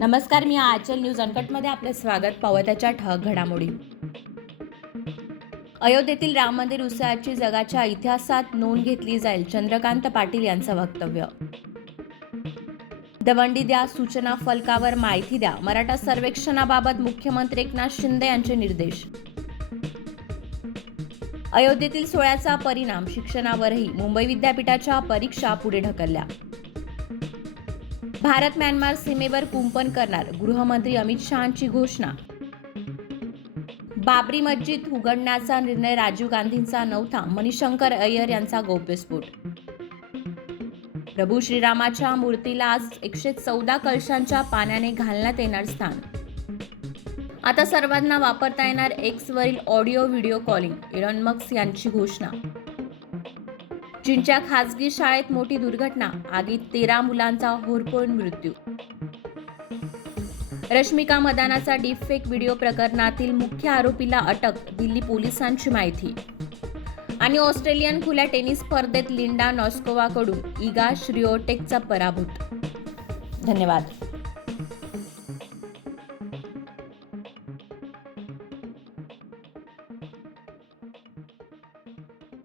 नमस्कार, मी आचल न्यूज अनकटमध्ये आपलं स्वागत. पाहूया त्याच्या ठळक घडामोडी. अयोध्येतील राम मंदिर उत्सवाची जगाच्या इतिहासात नोंद घेतली जाईल, चंद्रकांत पाटील यांचं वक्तव्य. दवंडी द्या, सूचना फलकावर माहिती द्या, मराठा सर्वेक्षणाबाबत मुख्यमंत्री एकनाथ शिंदे यांचे निर्देश. अयोध्येतील सोहळ्याचा परिणाम शिक्षणावरही, मुंबई विद्यापीठाच्या परीक्षा पुढे ढकलल्या. भारत म्यानमार सीमेवर कुंपण करणार, गृहमंत्री अमित शहांची घोषणा. बाबरी मस्जिद उघडण्याचा निर्णय राजीव गांधींचा नव्हता, मणिशंकर अय्यर यांचा गौप्यस्फोट. प्रभू श्रीरामाच्या मूर्तीला आज 114 कलशांच्या पाण्याने घालण्यात येणार स्थान. आता सर्वांना वापरता येणार एक्सवरील audio video calling, Elon Musk यांची घोषणा. चीनच्या खासगी शाळेत मोठी दुर्घटना, आगीत 13 मुलांचा होरपळून मृत्यू. रश्मिका मदानाचा डीपफेक व्हिडिओ प्रकरणातील मुख्य आरोपीला अटक, दिल्ली पोलिसांची माहिती. आणि ऑस्ट्रेलियन खुल्या टेनिस स्पर्धेत लिंडा नॉस्कोवाकडून इगा श्विएटेकचा पराभूत. धन्यवाद.